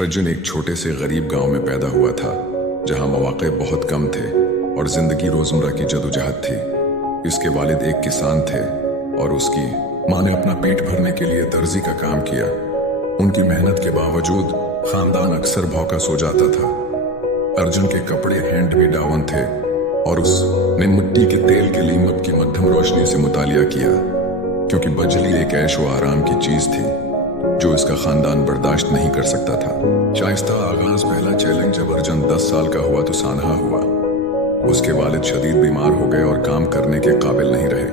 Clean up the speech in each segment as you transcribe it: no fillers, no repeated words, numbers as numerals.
अर्जुन एक छोटे से गरीब गांव में पैदा हुआ था, जहां मौके बहुत कम थे और जिंदगी रोजमर्रा की जदोजहद थी। इसके वालिद एक किसान थे और उसकी माँ ने अपना पेट भरने के लिए दर्जी का काम किया। उनकी मेहनत के बावजूद खानदान अक्सर भौंका सो जाता था। अर्जुन के कपड़े हैंड में डाउन थे और उसने मिट्टी के तेल के लीमक की मध्यम रोशनी से मुतालिया किया, क्योंकि बजली एक ऐशो आराम की चीज थी जो इसका खानदान बर्दाश्त नहीं कर सकता था। शाइस्ता आगाज पहला चैलेंज जब अर्जुन 10 साल का हुआ तो सानहा हुआ। उसके वालिद शदीद बीमार हो गए और काम करने के काबिल नहीं रहे।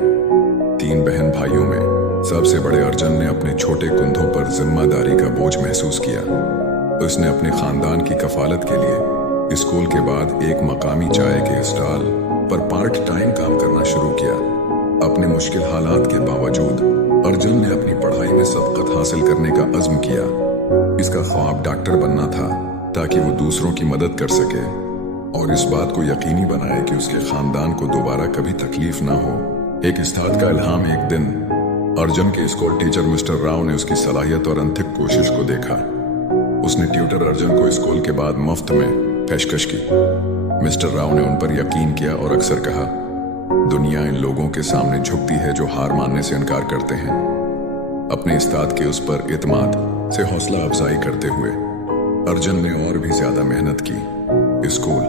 3 बहन भाइयों में सबसे बड़े अर्जुन ने अपने छोटे कंधों पर जिम्मेदारी का बोझ महसूस किया। उसने अपने खानदान की कफालत के लिए स्कूल के बाद एक मकामी चाय के स्टॉल पर पार्ट टाइम काम करना शुरू किया। अपने मुश्किल हालात के बावजूद अर्जुन ने अपनी पढ़ाई में सबकत हासिल करने का अज़्म किया। इसका ख्वाब डॉक्टर बनना था ताकि वो दूसरों की मदद कर सके और इस बात को यकीनी बनाए कि उसके खानदान को दोबारा कभी तकलीफ ना हो। एक उस्ताद का इल्हाम एक दिन अर्जुन के स्कूल टीचर मिस्टर राव ने उसकी सलाहियत और अनथिक कोशिश को देखा। उसने ट्यूटर अर्जुन को स्कूल के बाद मुफ्त में पेशकश की। मिस्टर राव ने उन पर यकीन किया और अक्सर कहा, दुनिया इन लोगों के सामने झुकती है जो हार मानने से इनकार करते हैं। अपने उस्ताद के उस पर इत्माद से हौसला अफजाई करते हुए अर्जुन ने और भी ज्यादा मेहनत की। स्कूल,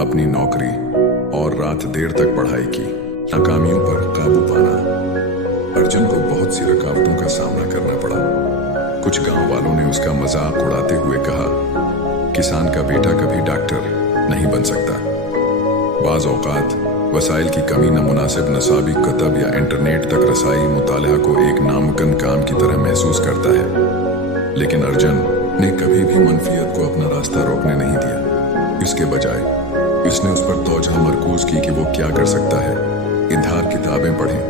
अपनी नौकरी और रात देर तक पढ़ाई की। नाकामियों पर काबू पाना अर्जुन को बहुत सी रुकावटों का सामना करना पड़ा। कुछ गांव वालों ने उसका मजाक उड़ाते हुए कहा, किसान का बेटा कभी डॉक्टर नहीं बन सकता। बाज़ औकात वसाइल की कमी न मुनासिब नसाबी कतब या इंटरनेट तक रसाई मुतालिया को एक नामुमकिन काम की तरह महसूस करता है। लेकिन अर्जुन ने कभी भी मनफियत को अपना रास्ता रोकने नहीं दिया। इसके बजाय इसने उस पर तवज्जो मरकूज की कि वो क्या कर सकता है। इधार किताबें पढ़ें,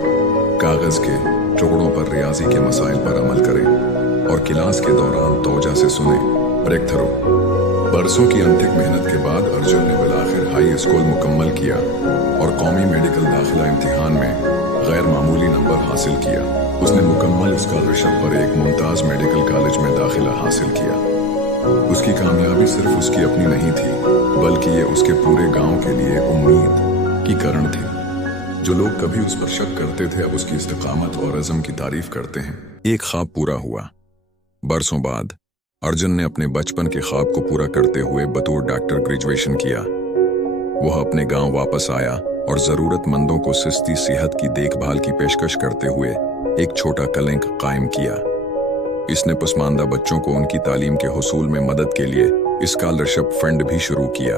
कागज के टुकड़ों पर रियाजी के मसाइल पर अमल करें और क्लास के दौरान तवज्जो से सुने। Breakthrough. बरसों की अंतिक मेहनत के बाद अर्जुन ने बिलाखिर हाई स्कूल मुकम्मल किया और कौमी मेडिकल दाखिला इम्तिहान में गैर मामूली नंबर हासिल किया। उसने मुकम्मल स्कॉलरशिप पर एक मुमताज मेडिकल कॉलेज में दाखिला हासिल किया। उसकी कामयाबी सिर्फ उसकी अपनी नहीं थी, बल्कि ये उसके पूरे गांव के लिए उम्मीद की किरण थी। जो लोग कभी उस पर शक करते थे अब उसकी इस्तिकामत और अज़म की तारीफ करते हैं। एक ख्वाब पूरा हुआ। बरसों बाद अर्जुन ने अपने बचपन के ख्वाब को पूरा करते हुए बतौर डॉक्टर ग्रेजुएशन किया। वह अपने गांव वापस आया और जरूरतमंदों को सस्ती सेहत की देखभाल की पेशकश करते हुए एक छोटा क्लिनिक कायम किया। इसने पसमानदा बच्चों को उनकी तालीम के हुसूल में मदद के लिए स्कॉलरशिप फंड भी शुरू किया।